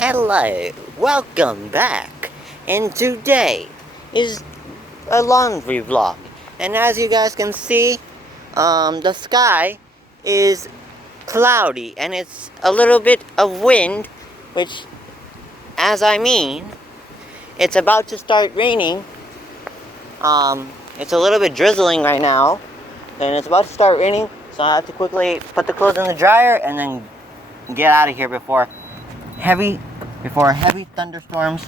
Hello, welcome back, and today is a laundry vlog, and as you guys can see, the sky is cloudy, and it's a little bit of wind, which, as I mean, it's about to start raining. It's a little bit drizzling right now, and it's about to start raining, so I have to quickly put the clothes in the dryer and then get out of here before a heavy thunderstorm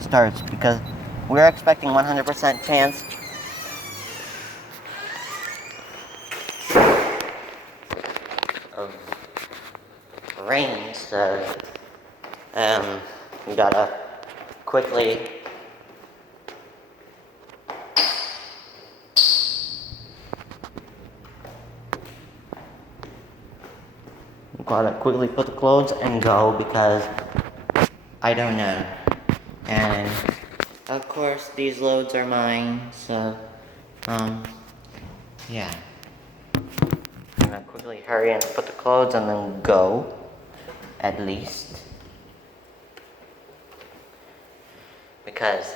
starts, because we're expecting 100% chance of rain, so we gotta quickly put the clothes and go, because I don't know. And of course these loads are mine, so yeah. I'm gonna quickly hurry and put the clothes and then go, at least. Because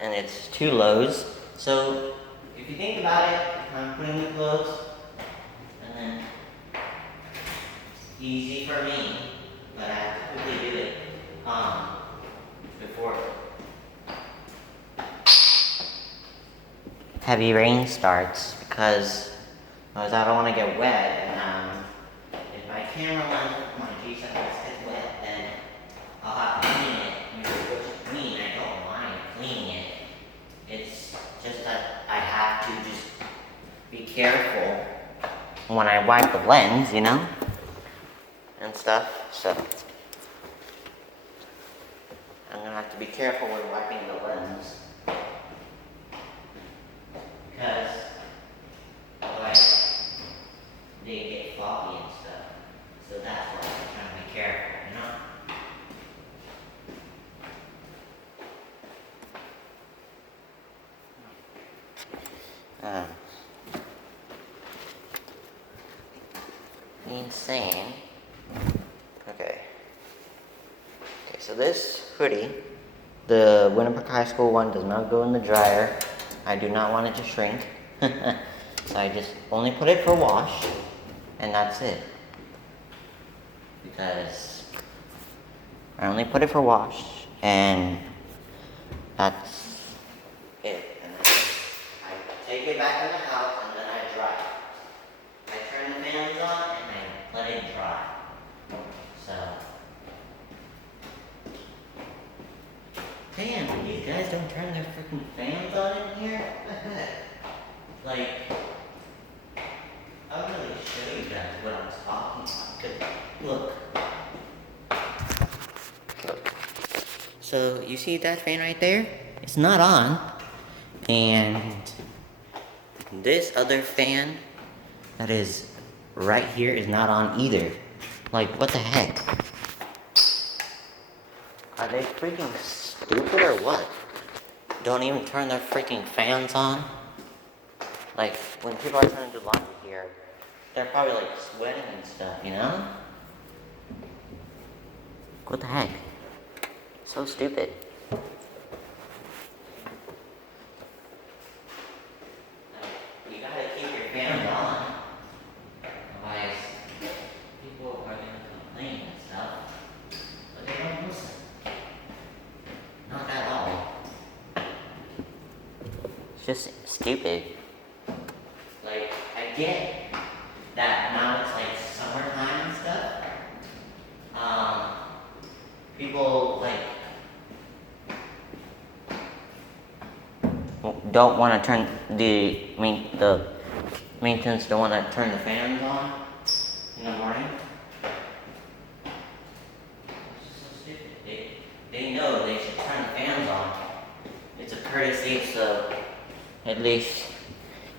and it's 2 loads. So if you think about it, I'm putting the clothes and then it's easy for me, but I have to quickly do it before heavy rain starts, because I don't want to get wet, and if my camera lens with my G7 gets wet, then I'll have to clean it, which means I don't mind cleaning it. It's just that I have to just be careful when I wipe the lens, and stuff, so I'm gonna have to be careful when wiping the lens, because otherwise they get foggy and stuff. So that's why I'm trying to be careful, Insane. Okay, so this hoodie, the Winnipeg High School one, does not go in the dryer. I do not want it to shrink. So I just only put it for wash, and that's it. Because I only put it for wash, and that's it. And then I take it back in the house, and then I dry it. I turn the fans on, and I let it dry. So, damn, these guys don't turn their freaking fans on in here? What the heck? Like, I'll really show you guys what I'm talking about. Look. So, you see that fan right there? It's not on. And this other fan that is right here is not on either. Like, what the heck? Are they freaking stupid or what? Don't even turn their freaking fans on? Like, when people are trying to do laundry here, they're probably like sweating and stuff, What the heck? So stupid. You gotta keep your fans on. Otherwise, people are gonna complain and stuff. But they don't listen. Not at all. It's just stupid. Like, I get that now it's like summertime and stuff. People don't want to turn the maintenance don't want to turn the fans on in the morning. It's just so stupid. They know they should turn the fans on. It's a courtesy, so at least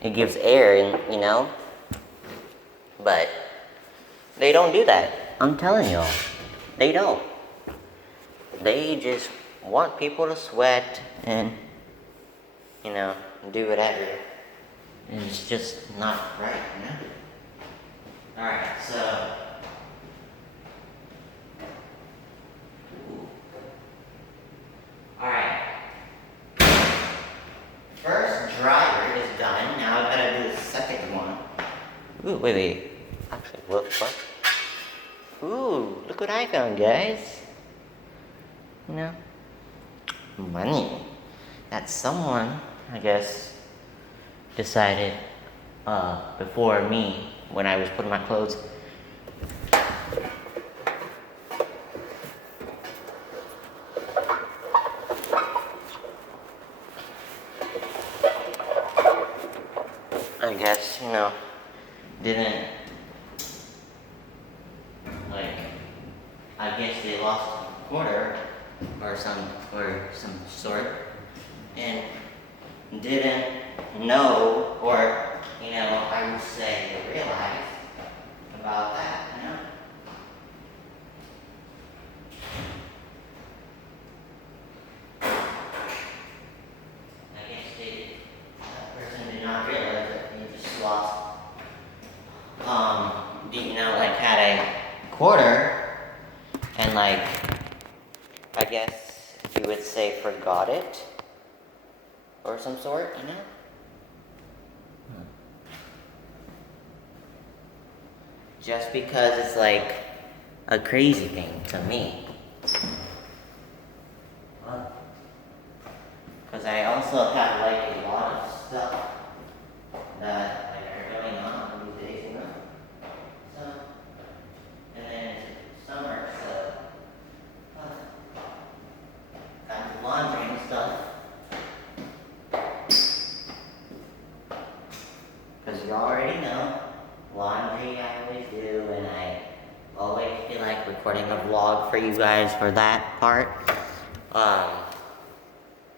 it gives air, and But they don't do that. I'm telling y'all, they don't. They just want people to sweat and, do whatever. And it's just not right, Alright, so wait. Actually, what? Ooh, look what I found, guys. You know, money that someone, I guess, decided before me when I was putting my clothes. I guess, you know, didn't, like, I guess they lost a quarter or some sort, and didn't know, or, you know, I would say realize about that, you know? I guess that person did not realize that they just lost, you know, like had a quarter, and like, I guess you would say forgot it, or some sort, you know? Just because it's like a crazy thing to me. Because I also have like a lot of stuff that like are going on these days, you know? So, and then it's summer, so got the laundry and stuff. Because you already know, laundry I always do, and I always feel like recording a vlog for you guys for that part.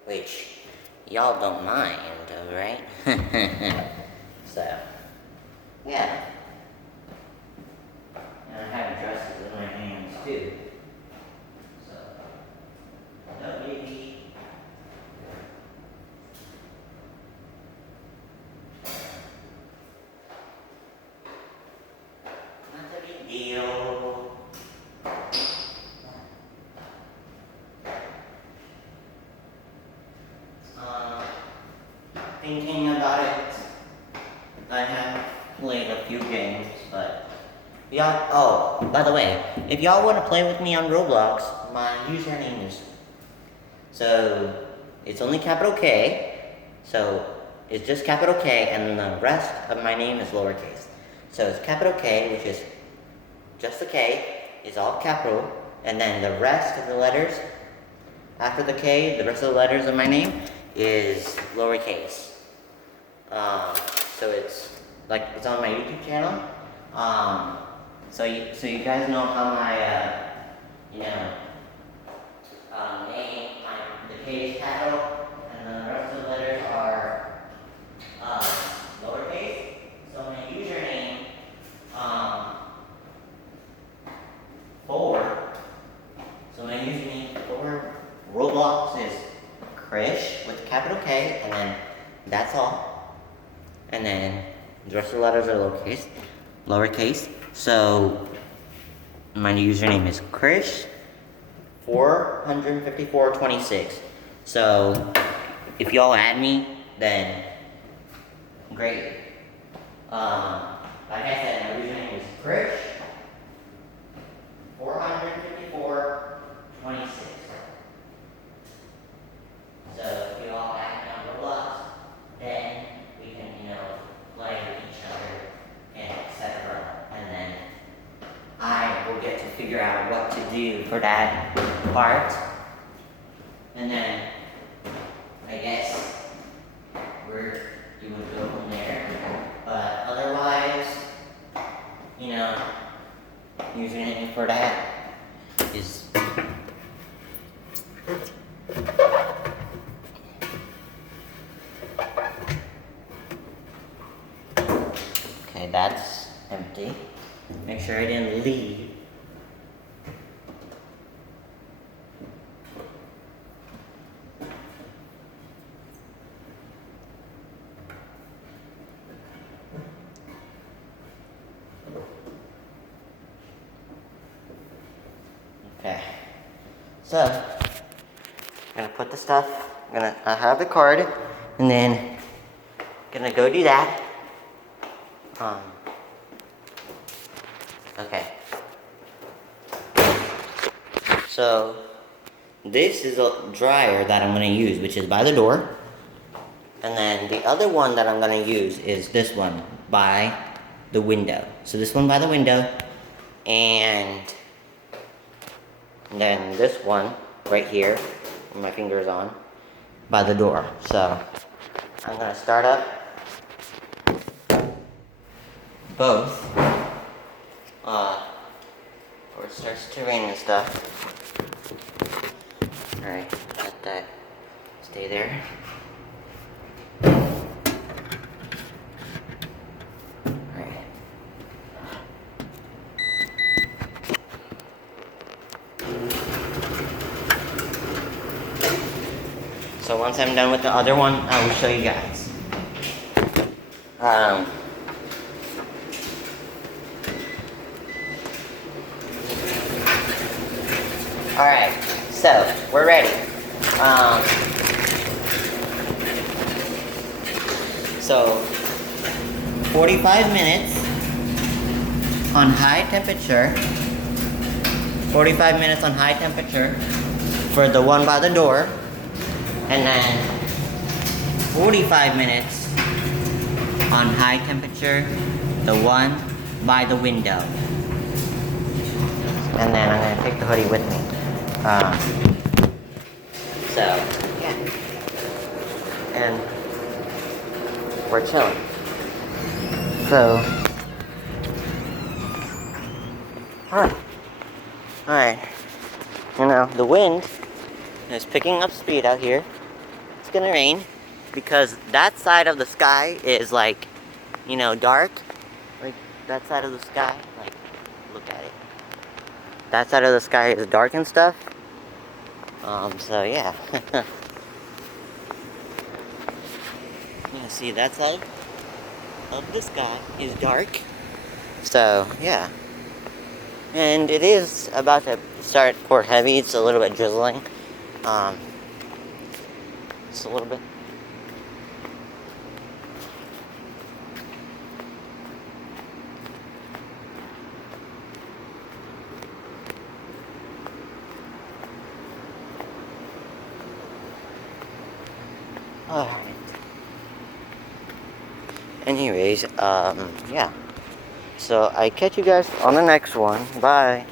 Which y'all don't mind, right? So, yeah. And I have dresses in my hands too. So, no biggie. Not a big deal. Thinking about it, I have played a few games, but y'all, oh, by the way, if y'all want to play with me on Roblox, my username is, so, it's only capital K, so, it's just capital K, and the rest of my name is lowercase. So, it's capital K, which is just the K, is all capital, and then the rest of the letters, after the K, the rest of the letters of my name is lowercase. So it's like it's on my YouTube channel. So you guys know how my you know name, the K is capital, and then the rest of the letters are lowercase. So my username for Roblox is Krish with capital K, and then that's all. And then the rest of the letters are lowercase. So my username is Krish 45426. So if y'all add me, then great. Like I said, my username is Krish 45426. So if you all add me on Roblox, then we can, you know, play with each other and etc. And then I will get to figure out what to do for that part. And then I guess you would go from there. But otherwise, you know, username for that is okay, that's empty. Make sure I didn't leave. Okay, so I'm gonna put the stuff. I have the card, and then gonna go do that. Okay. So, this is a dryer that I'm going to use, which is by the door. And then the other one that I'm going to use is this one by the window. So this one by the window, and then this one right here, where my finger is on, by the door. So I'm going to start up both, before it starts to rain and stuff. Alright, let that stay there. Alright. So once I'm done with the other one, I will show you guys. Alright, so we're ready. So 45 minutes on high temperature. 45 minutes on high temperature for the one by the door. And then 45 minutes on high temperature, the one by the window. And then I'm going to take the hoodie with me. So, yeah. And we're chilling. So, alright. You know, the wind is picking up speed out here. It's gonna rain because that side of the sky is like, you know, dark. Like that side of the sky, like, look at it. That side of the sky is dark and stuff. So yeah. Yeah, see, that side of the sky is dark. So yeah. And it is about to start pour heavy. It's a little bit drizzling. Just a little bit. Alright. Anyways, yeah. So I catch you guys on the next one. Bye.